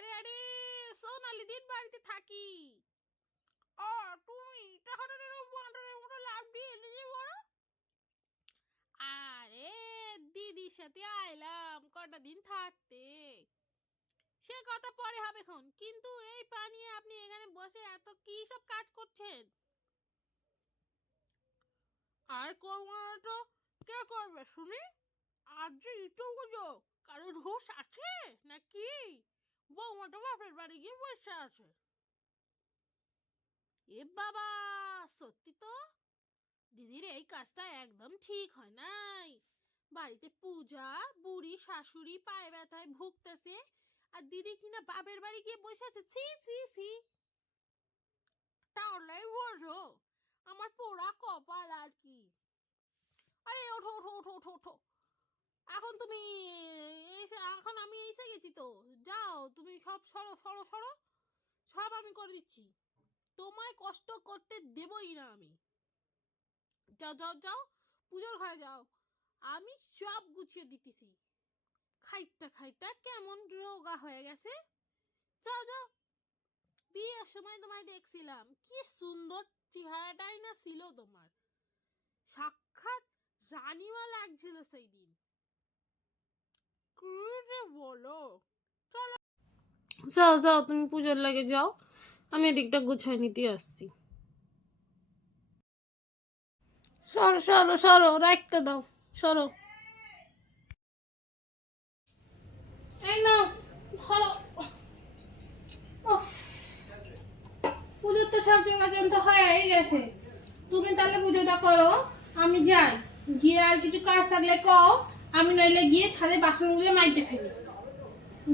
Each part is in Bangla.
আরে আরে, সোনালি দিন বাড়িতে থাকি। ও তুমি টাকাটা বান্ডারের মতো লাভ দিয়ে এসেছি বড়। আরে দিদির সাথে আইলাম কটা দিন থাকতে। সে কথা পরে হবে খন, কিন্তু এই পানিয়ে আপনি এখানে বসে এত কি সব কাজ করছেন? আর করবো না তো কে করবে শুনি? আর যে ইটো গুলো কারোর হুঁশ আছে নাকি? বৌমা তো বাপের বাড়ি গিয়ে বসে আছে। এ বাবা, সত্যি তো দিদির এই কাজটা একদম ঠিক হয় নাই। বাড়িতে পূজা, বুড়ি শাশুড়ি পায়ে ব্যথায় ভুগতেছে, আর দিদি কিনা বাপের বাড়ি গিয়ে বসে আছে। ছি ছি ছি। তাহলেই বোঝো আমার পোড়া কপাল আর কি। আরে ওঠো ওঠো ওঠো ওঠো ওঠো। এখন তুমি এখন আমি এসে গেছি তো। যাও তুমি সব সরো সরো সরো। সব আমি করে দিচ্ছি। তোমায় কষ্ট করতে দেবই না আমি। যাও যাও যাও, পুজোর ঘরে যাও। আমি সব গুছিয়ে দিতেছি। খাইটা খাইটা কেমন রোগা হয়ে গেছে। যাও যাও। বিয়ের সময় তোমায় দেখছিলাম, কি সুন্দর চেহারাটাই না ছিল তোমার। সাক্ষাৎ রানীমা লাগছিল সেই দিন। কি যে বলো। চলো যাও যাও, তুমি পুজোর লাগে যাও, আমি এদিকটা গুছাই নিতে আসছি। সরো সরো সরো, রাখতে দাও, সরো। এই নাও, ধরো। পুজোর তো সব যোগাযন্ত্র হয়ে গেছে, তুমি তাহলে পুজোটা করো। আমি যাই, গিয়ে আর কিছু কাজ থাকলে কও, আমি নইলে গিয়ে ছাদে বাসনগুলো মাইতে ফেলি।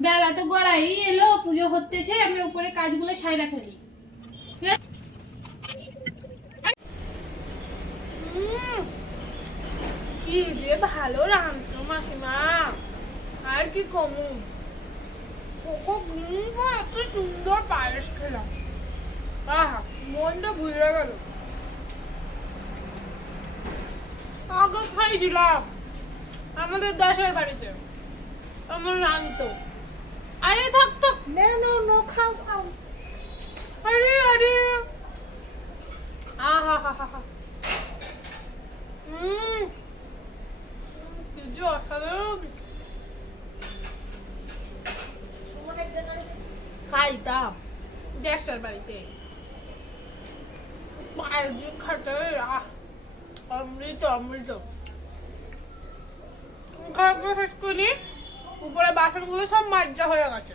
বেলা তো গড়াই এলো, পুজো হতেছে, আমি উপরে কাজগুলো সাইরা ফেলি। কি যে ভালো রাঁধছো মাসিমা, আর কি কমু। এত সুন্দর পায়েস খেলাম, আহা মনটা ভুলে গেল। আগে খাইছিলাম আমাদের দেশের বাড়িতে, আমার রাঁধতো। আরে থাকতো না না না, খাও খাও। আরে আরে, আহা হা হা হা। কি যে অসাধারণ খাইতাম দেশের বাড়িতে। পায়ের যে খাটে, অমৃত অমৃত। খাওয়া শেষ করি, উপরে বাসনগুলো সব মাজা হয়ে গেছে।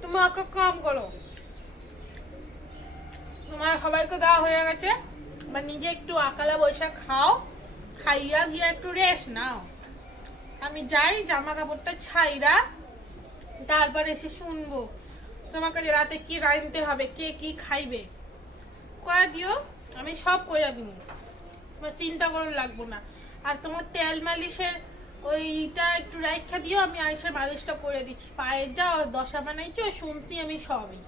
তুমি একটা কাম করো, তোমার সবাইকে দেওয়া হয়ে গেছে, বা নিজে একটু আকালা বৈশা খাও, খাইয়া গিয়ে একটু রেস্ট নাও। আমি যাই জামা কাপড়টা ছাইরা, তারপর এসে শুনবো তোমাকে যে রাতে কি রাঁধতে হবে, কে কি খাইবে কয়া দিও, আমি সব কইরা দিব, তোমার চিন্তা করুন লাগবো না। আর তোমার তেল মালিশের ওইটা একটু রাইখা দিও, আমি আইসে মালিশটা করে দিচ্ছি। পায়ে যাও দশা বানাইছো শুনছি আমি সবই।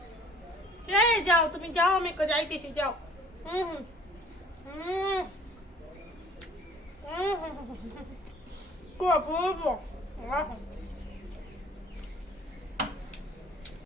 যাও তুমি যাও, আমি যাইতেছি, যাও। হুম হুম হুম হুম হুম হুম হুম